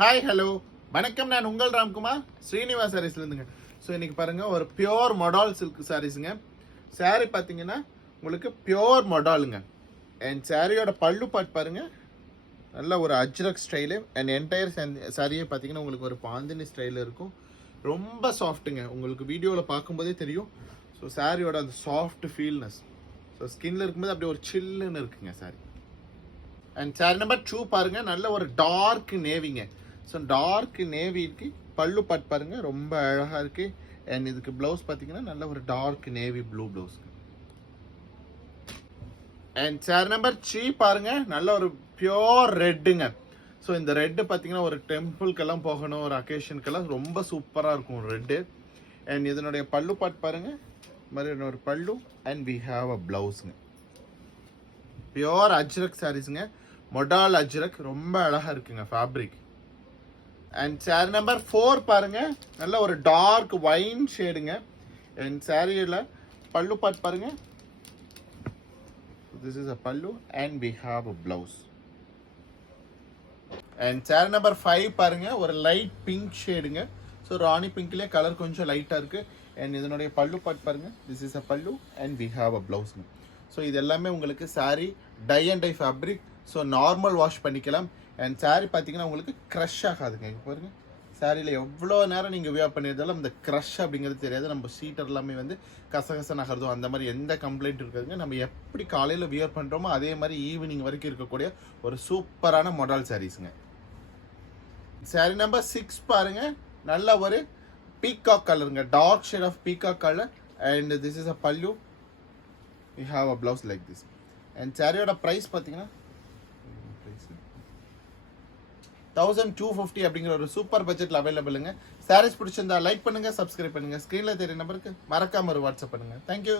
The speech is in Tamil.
ஹாய் ஹலோ வணக்கம், நான் உங்கள் ராம்குமார் ஸ்ரீனிவாஸ் சாரீஸ்லேருந்துங்க. ஸோ இன்றைக்கி பாருங்கள், ஒரு பியோர் மொடால் சில்க் சாரீஸுங்க. சாரீ பார்த்தீங்கன்னா உங்களுக்கு பியோர் மொடாலுங்க. அண்ட் சாரியோட பல்லு பாட் பாருங்கள், நல்ல ஒரு அஜ்ரக் ஸ்டைலு. அண்ட் என்டையர் சாரியே பார்த்தீங்கன்னா உங்களுக்கு ஒரு பாந்தினி ஸ்டைலில் இருக்கும். ரொம்ப சாஃப்ட்டுங்க, உங்களுக்கு வீடியோவில் பார்க்கும்போதே தெரியும். ஸோ சாரியோட அந்த சாஃப்ட் ஃபீல்னஸ், ஸோ ஸ்கின்ல இருக்கும்போது அப்படியே ஒரு சில்லுன்னு இருக்குங்க சாரி. அண்ட் சாரி நம்பர் 2 பாருங்க, நல்ல ஒரு டார்க் நேவிங்க. ஸோ டார்க் நேவிக்கு பல்லு பாட் பாருங்க, ரொம்ப அழகா இருக்கு. அண்ட் இதுக்கு பிளவுஸ் பார்த்தீங்கன்னா நல்ல ஒரு dark navy blue blouse. And sari number 3 பாருங்க, நல்ல ஒரு பியோர் ரெட்டுங்க. ஸோ இந்த ரெட்டு பார்த்தீங்கன்னா ஒரு டெம்பிள்க்கெல்லாம் போகணும், ஒரு அக்கேஷனுக்கெல்லாம் ரொம்ப சூப்பராக இருக்கும் ரெட்டு. அண்ட் இதனுடைய பல்லு பாட் பாருங்க, மாதிரி ஒரு pallu. And we have a பிளவுஸுங்க. பியோர் அஜ்ரக் சாரீஸுங்க, மொடால் அஜ்ரக், ரொம்ப அழகா இருக்குங்க ஃபேப்ரிக். அண்ட் சாரி நம்பர் 4 பாருங்க, நல்ல ஒரு டார்க் வைன் ஷேடுங்க. அண்ட் சாரியில் பல்லு பாட் பாருங்க, this is a pallu. And we have a blouse. And sari number 5 பாருங்க, ஒரு லைட் பிங்க் ஷேடுங்க. ஸோ ராணி பிங்க்லேயே கலர் கொஞ்சம் லைட்டாக இருக்கு. அண்ட் இதனுடைய பல்லு பாட் பாருங்க, this is a pallu. And we have a பிளவுஸ்ங்க. ஸோ இது எல்லாமே உங்களுக்கு sari tie and dye fabric. So normal wash பண்ணிக்கலாம். அண்ட் சாரீ பார்த்தீங்கன்னா உங்களுக்கு க்ரஷ் ஆகாதுங்க. இங்கே பாருங்க, சாரியில் எவ்வளோ நேரம் நீங்கள் வியர் பண்ணியிருந்தாலும் அந்த க்ரஷ் அப்படிங்கிறது தெரியாது. நம்ம சீட்டர் எல்லாமே வந்து கசகச நகர்தோ அந்த மாதிரி எந்த கம்ப்ளைண்ட் இருக்காதுங்க. நம்ம எப்படி காலையில் வியர் பண்ணுறோமோ அதே மாதிரி ஈவினிங் வரைக்கும் இருக்கக்கூடிய ஒரு சூப்பரான மொடால் சாரீஸுங்க. சாரி நம்பர் 6 பாருங்க, நல்ல ஒரு பீகாக் கலருங்க, dark shade of peacock colour. And this is a pallu. we have a blouse like this. and சாரியோட பிரைஸ் பார்த்தீங்கன்னா 1250 அப்படிங்கிற ஒரு சூப்பர் பட்ஜெட்ல அவைலபிளுங்க. சாரீஸ் பிடிச்சிருந்தா லைக் பண்ணுங்க, சப்ஸ்கிரைப் பண்ணுங்க, ஸ்க்ரீன்ல தெரிய நம்பருக்கு மறக்காம ஒரு வாட்ஸ்அப் பண்ணுங்க. தேங்க்யூ.